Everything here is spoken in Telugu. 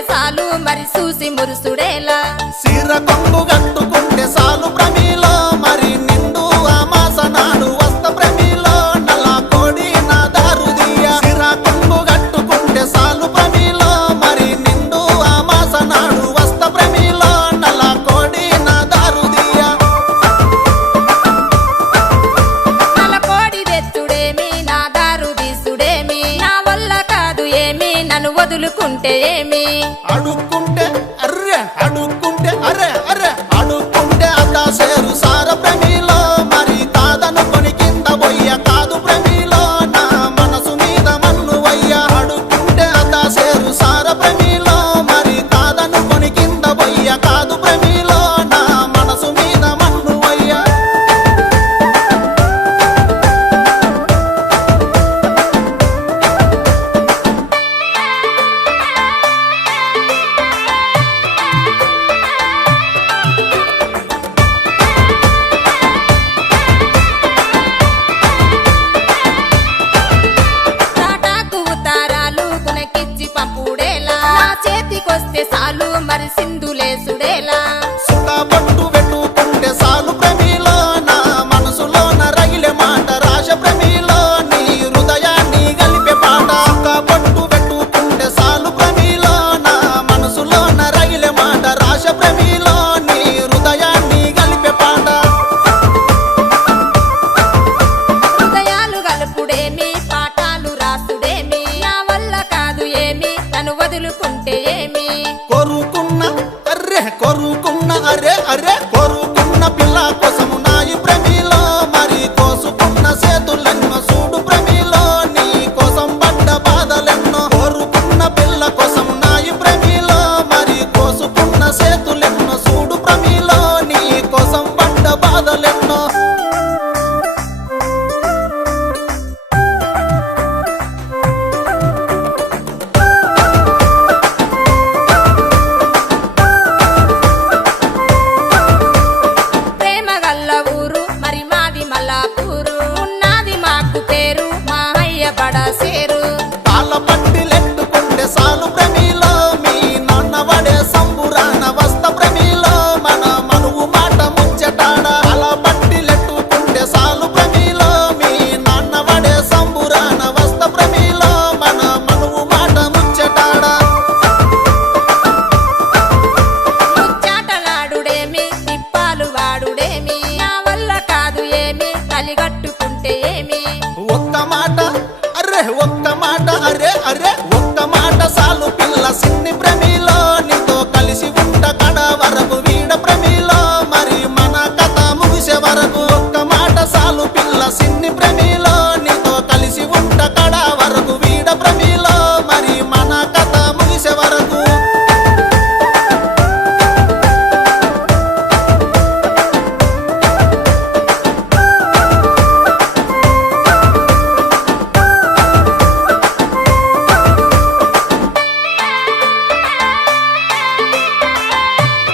కట్టుకుంటే సాలు మరి చూసి మురుసుడేలా సీర కొంగు కట్టుకుంటే సాలు ప్రమిలో మరి నిండు అమాస నాడు వస్త ప్రమిలో నల్ల కోడి నా దారుదియ సీర కొంగు కట్టుకుంటే సాలు ప్రమిలో మరి నిండు అమాస నాడు వస్త ప్రమిలో నల్ల కోడి నా దారుదియ నల్ల కోడి తెచ్చుడేమి నా దారు తీసుడేమి నా వల్ల కాదు ఏమి నన్ను వదులుకుంటే ఏమి అడుక్కుంటే అర్రె అడుక్కుంటే అరే అరే అడుక్కుంటే అద్దా సేరు సార ప్రమిలో మరి కాదనుకొని కింద పోయ్య కాదు ప్రమిలో నా మనసు మీద మన్ను వయ్య అడుక్కుంటే అద్దా సేరు సార ప్రమిలో మరి కాదనుకొని కింద పోయ్య కాదు ప్రమిలో నా మనసు మీద మన్ను వయ్య తాటాకు ఉతారాలు కునకిచ్చి పంపుడేలా నా చేతికొస్తే సాలు మరి సింధులేసుడేలా సుఖ పట్టు పెట్టుకుంటే సాలు ప్రమిలో నా మనసులోన రగిలే మాట రాజ ప్రమిలో నీ హృదయాన్ని గలిపే పాట సుఖ పట్టు పెట్టుకుంటే సాలు ప్రమిలో నా మనసులోన రగిలే మాట రాజ ప్రమిలో నీ హృదయాన్ని గలిపే పాట హృదయాలు గలుపుడేమి పాఠాలు రాసుడేమి నా వల్ల కాదు ఏమి నన్ను వదులుకుంటే ఏమి కొరుకున్న అరే అరే కొరుకున్న పిల్ల కోసము నాయి ప్రమిలో మరి కోసుకున్న చేతులెన్నో చూడు ప్రమిలో నీ కోసం పడ్డ బాధలెన్నో కొరుకున్న పిల్ల కోసము నాయి ప్రమిలో మరి కోసుకున్న చేతులెన్నో చూడు ప్రమిలో నీ కోసం పడ్డ బాధలెన్నో ప్రేమ గల్ల ఊరు మరి మాది మల్లాపూరు ఉన్నది మాకు పేరు మా అయ్య బడా సేరు పాల పట్టిలెట్టుకుంటే సాలు ప్రమిలో మీ నాన్న వడే సంబురాన వస్త ప్రమిలో మన మనువు మాట ముచ్చటాడ పాల పట్టిలెట్టుకుంటే సాలు ప్రమిలో మీ నాన్న వడే సంబురాన వస్త ప్రమిలో మన మనువు మాట ముచ్చటాడ ముచ్చాటలాడుడేమి తిప్పాలు వాడుడేమి నా వల్ల కాదు ఏమి కలిగట్టుకుంటే ఏమి ఒక్క మాట అరే ఒక్క మాట అరే అరే ఒక్క మాట సాలు పిల్ల సిన్ని ప్రమిలో నీతో కలిసి ఉంట కడ వరకు వీడ ప్రమిలో మరి మన కథ ముగిసే వరకు ఒక్క మాట సాలు పిల్ల సిన్ని ప్రమిలో నీతో కలిసి ఉంట